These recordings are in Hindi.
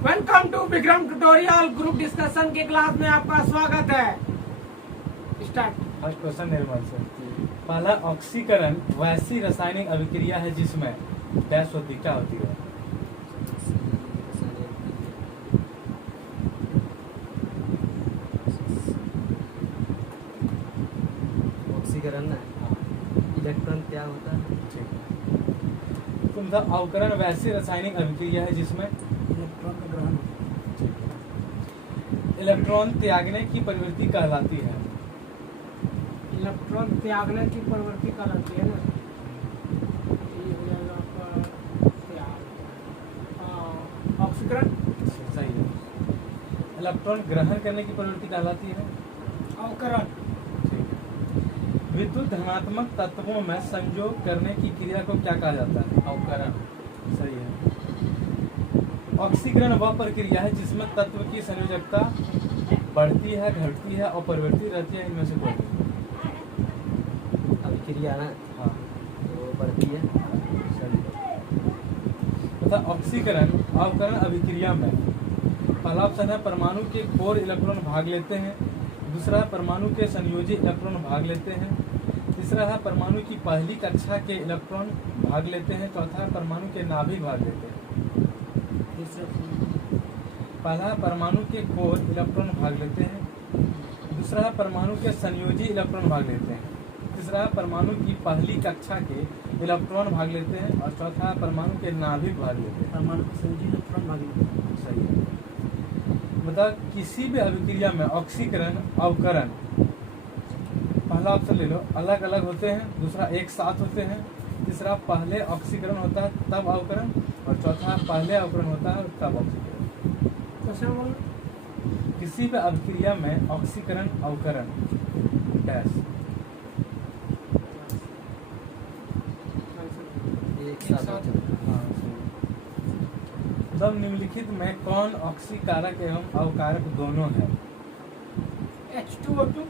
Welcome to Vikram tutorial group discussion के क्लास में आपका स्वागत है। स्टार्ट। फर्स्ट क्वेश्चन निर्मल से। पहला, ऑक्सीकरण वैसी रासायनिक अभिक्रिया है जिसमें डैश होती क्या होती है? ऑक्सीकरण ना इलेक्ट्रॉन क्या होता है? ठीक है। तुम बताओ, अवकरण वैसी रासायनिक अभिक्रिया है जिसमें इलेक्ट्रॉन का ग्रहण। इलेक्ट्रॉन त्यागने की प्रवृत्ति कहलाती है। इलेक्ट्रॉन त्यागने की प्रवृत्ति कहलाती है ना। ये हो जाएगा आपका त्याग। ऑक्सीकरण। सही है। इलेक्ट्रॉन ग्रहण करने की प्रवृत्ति कहलाती है अवकरण। ठीक है। विद्युत धनात्मक तत्वों में संयोग करने की क्रिया को क्या कहा जाता है? अवकरण। सही है। ऑक्सीकरण वह प्रक्रिया है जिसमें तत्व की संयोजकता बढ़ती है, घटती है और परिवर्तित रहती है। इनमें से कोई अभिक्रिया ना हाँ वो बढ़ती है। सही है। तथा ऑक्सीकरण अवकरण अभिक्रिया में पहला ऑप्शन है परमाणु के कोर इलेक्ट्रॉन भाग लेते हैं, दूसरा है परमाणु के संयोजी इलेक्ट्रॉन भाग लेते हैं, तीसरा है परमाणु की पहली कक्षा के इलेक्ट्रॉन भाग लेते हैं, चौथा है परमाणु के नाभिक भाग लेते हैं। पहला है परमाणु के कोर इलेक्ट्रॉन भाग लेते हैं, दूसरा है परमाणु के संयोजी इलेक्ट्रॉन भाग लेते हैं, तीसरा है परमाणु की पहली कक्षा के इलेक्ट्रॉन भाग लेते हैं और चौथा है परमाणु के नाभिक भाग लेते हैं। परमाणु के संयोजी इलेक्ट्रॉन भाग लेते हैं। सही है। मतलब किसी भी अभिक्रिया में ऑक्सीकरण अवकरण, पहला ऑप्शन ले लो, अलग अलग होते हैं, दूसरा एक साथ होते हैं, तीसरा पहले ऑक्सीकरण होता है तब अवकरण और चौथा पहले अवकरण होता है तब ऑक्सीकरण। किसी भी अभिक्रिया में ऑक्सीकरण अवकरण डैश एक साथ होते हैं। हाँ, तब निम्नलिखित में कौन ऑक्सीकारक एवं अवकारक दोनों है? H2O2।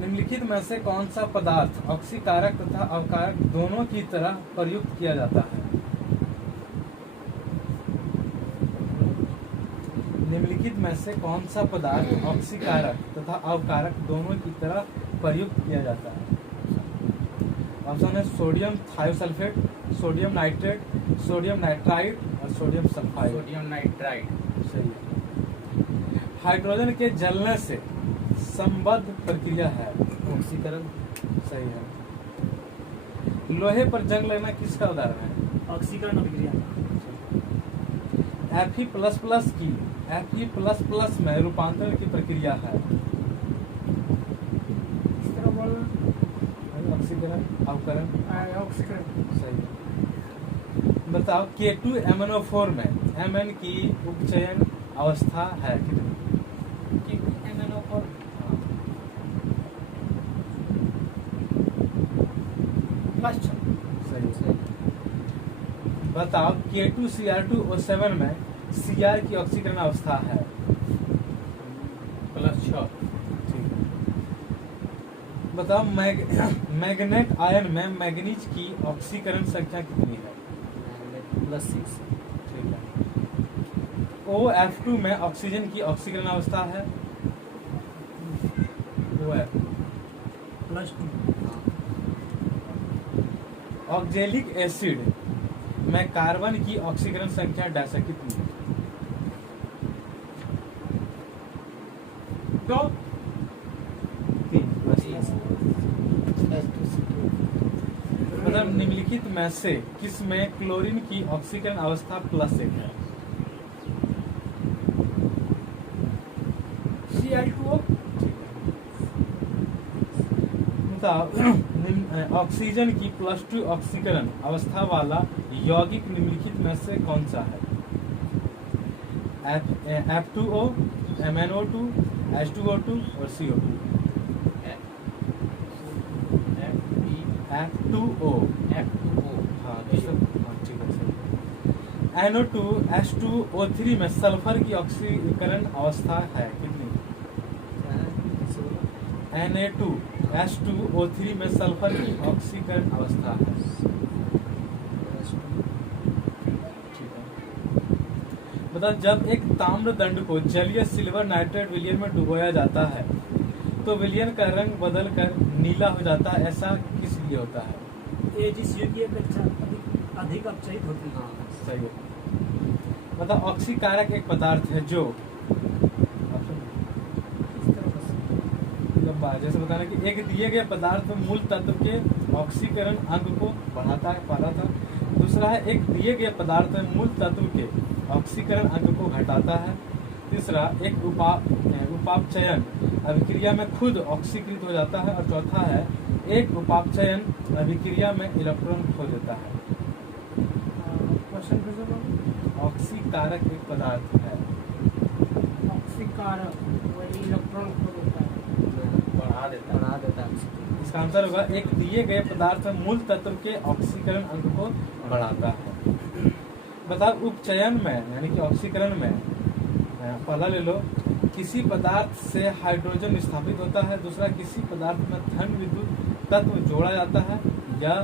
निम्नलिखित में से कौन सा पदार्थ ऑक्सीकारक तथा अवकारक दोनों की तरह प्रयुक्त किया जाता है? निम्नलिखित में से कौन सा पदार्थ ऑक्सीकारक तथा अवकारक दोनों की तरह प्रयुक्त किया जाता है? ऑप्शन है sodium thiosulphate, sodium nitrate, sodium nitride और सोडियम सल्फाइड। Sodium nitride. सही है। हाइड्रोजन के जलने से संबद्ध प्रक्रिया है ऑक्सीकरण। सही है। लोहे पर जंग लगना किसका उदाहरण है? ऑक्सीकरण अभिक्रिया। Fe++ में रूपांतरण की प्रक्रिया है। इस तरह बोलना। ऑक्सीकरण अवकरण। ऑक्सीकरण। सही है। बताओ K2MnO4 में Mn की उपचयन अवस्था है कितनी? MnO4 +6। सही है। बताओ K2Cr2O7 में Cr की ऑक्सीकरण अवस्था है +6। ठीक है। बताओ मैग्नेट आयन में मैग्नीज की ऑक्सीकरण संख्या कितनी है? +6। ठीक है। OF2 में ऑक्सीजन की ऑक्सीकरण अवस्था है OF। +2। ऑक्जेलिक एसिड में कार्बन की ऑक्सीकरण संख्या डैश कितनी है? 2। 3 मतलब निम्नलिखित में से किस में क्लोरीन की ऑक्सीकरण अवस्था +1 है? Cl2O। ऑक्सीजन की +2 ऑक्सीकरण अवस्था वाला यौगिक निम्नलिखित में से कौन सा है? F2O, MnO2, H2O2 और CO2। F2O। हाँ ठीक है। सही। NO2 H2O3 में सल्फर की ऑक्सीकरण अवस्था है कितनी? Na2 H2O3 में सल्फर की ऑक्सीकरण अवस्था है। ठीक है। बता, जब एक ताम्र दंड को जलीय सिल्वर नाइट्रेट विलयन में डुबोया जाता है तो विलयन का रंग बदलकर नीला हो जाता है, ऐसा किस लिए होता है? ये जिस युग की अपेक्षा अधिक अपचयित होती है। हाँ, सही है। बता, ऑक्सीकारक एक पदार्थ है जो जैसे बताना कि एक दिए गए पदार्थ में मूल तत्व के ऑक्सीकरण अंग को बढ़ाता है, पहला था। दूसरा है एक दिए गए पदार्थ में मूल तत्व के ऑक्सीकरण अंग को घटाता है। तीसरा एक उपापचयन अभिक्रिया में खुद ऑक्सीकृत हो जाता है। और चौथा है एक उपापचयन अभिक्रिया में इलेक्ट्रॉन खो देता है। क्वेश्चन फिर से बोलो। ऑक्सीकारक एक पदार्थ है, ऑक्सीकारक वही इलेक्ट्रॉन खो देता है। बढ़ा देता है। इसका आंसर होगा एक दिए गए पदार्थ में मूल तत्व के ऑक्सीकरण अंग को बढ़ाता है। बता, उपचयन में यानी कि ऑक्सीकरण में पहला ले लो, किसी पदार्थ से हाइड्रोजन स्थापित होता है। दूसरा, किसी पदार्थ में धन विद्युत तत्व जोड़ा जाता है या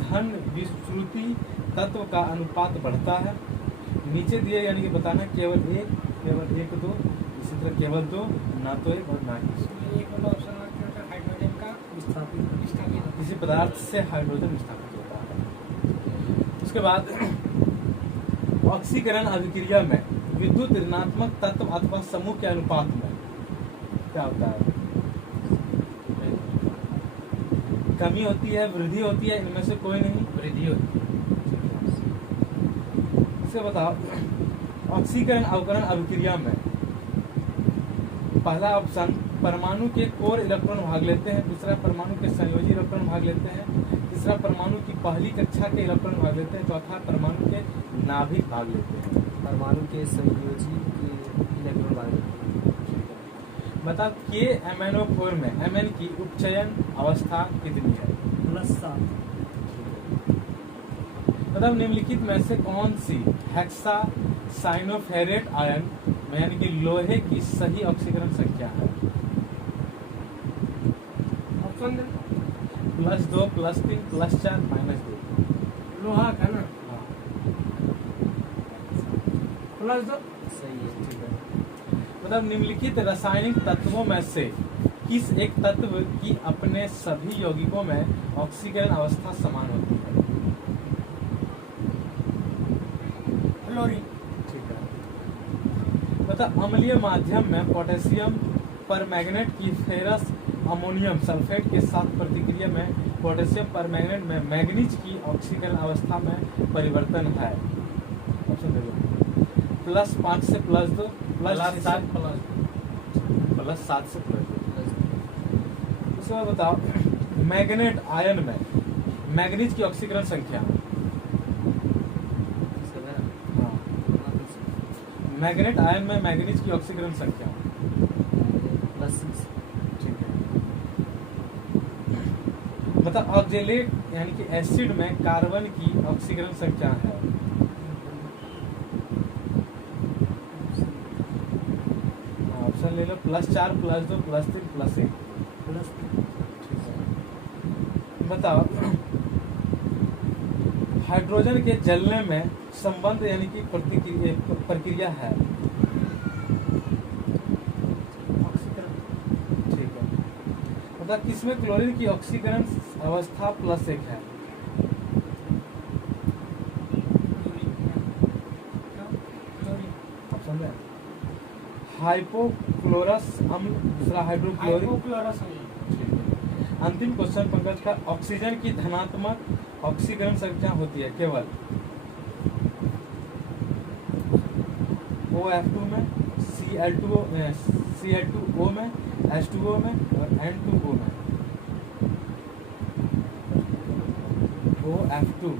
धन विश्रुति तत्व का अनुपात बढ़ता है। नीचे दिए यानी कि बताना केवल एक दो, इसी तरह केवल दो, ना तो एक और ना ही। एक वाला ऑप्शन हाइड्रोजन का विस्थापित किसी पदार्थ से हाइड्रोजन स्थापित होता है। उसके बाद ऑक्सीकरण अभिक्रिया में विद्युत ऋणात्मक तत्व अथवा समूह के अनुपात में क्या होता है? कमी होती है, वृद्धि होती है, इनमें से कोई नहीं? वृद्धि होती है। इसे बताओ, ऑक्सीकरण अवकरण अभिक्रिया में पहला ऑप्शन परमाणु के कोर इलेक्ट्रॉन भाग लेते हैं। दूसरा, परमाणु के संयोजी इलेक्ट्रॉन भाग लेते हैं। तीसरा, परमाणु की पहली कक्षा के इलेक्ट्रॉन भाग लेते हैं। चौथा, परमाणु के नाभिक भाग लेते हैं। परमाणु के संयोजी के इलेक्ट्रॉन भाग लेते हैं। बता, के MnO4 में Mn की उपचयन अवस्था कितनी है? +7। मतलब निम्नलिखित में से कौन सी हेक्सा साइनोफेरेट आयन में यानी कि लोहे की सही ऑक्सीकरण संख्या है? ऑप्शन +2, +3, +4, -2। लोहा का ना हाँ, +2। सही है। ठीक है। मतलब निम्नलिखित रासायनिक तत्वों में से किस एक तत्व की अपने सभी यौगिकों में ऑक्सीकरण अवस्था समान होती है? क्लोरीन। ठीक है। मतलब अम्लीय माध्यम में पोटेशियम परमैंगनेट की फेरस अमोनियम सल्फेट के साथ प्रतिक्रिया में पोटेशियम परमैंगनेट में मैग्नीज की ऑक्सीकरण अवस्था में परिवर्तन है। ऑप्शन दे दो। +5 से +2, +7 से +2। उसके बाद बताओ, मैग्नेट आयन में मैग्नीज की ऑक्सीकरण संख्या। हाँ, मैग्नेट आयन में मैग्नीज की ऑक्सीकरण संख्या। +6। ठीक है। मतलब ऑक्जेलेट यानी कि एसिड में कार्बन की ऑक्सीकरण संख्या है। ऑप्शन ले लो, +4, +2, +3, +1। बताओ, हाइड्रोजन के जलने में संबंध यानी कि प्रक्रिया है। ठीक है। मतलब किसमें क्लोरीन की ऑक्सीकरण अवस्था +1 है? ऑप्शन है हाइपोक्लोरस अम्ल, दूसरा हाइड्रोक्लोरिक। हाइपोक्लोरस। अंतिम क्वेश्चन पंकज का, ऑक्सीजन की धनात्मक ऑक्सीकरण संख्या होती है केवल OF2 में, Cl2O में, H2O में और N2O में। OF2।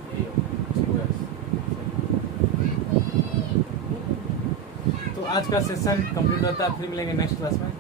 तो आज का सेशन कंप्लीट होता है, फिर मिलेंगे नेक्स्ट क्लास में।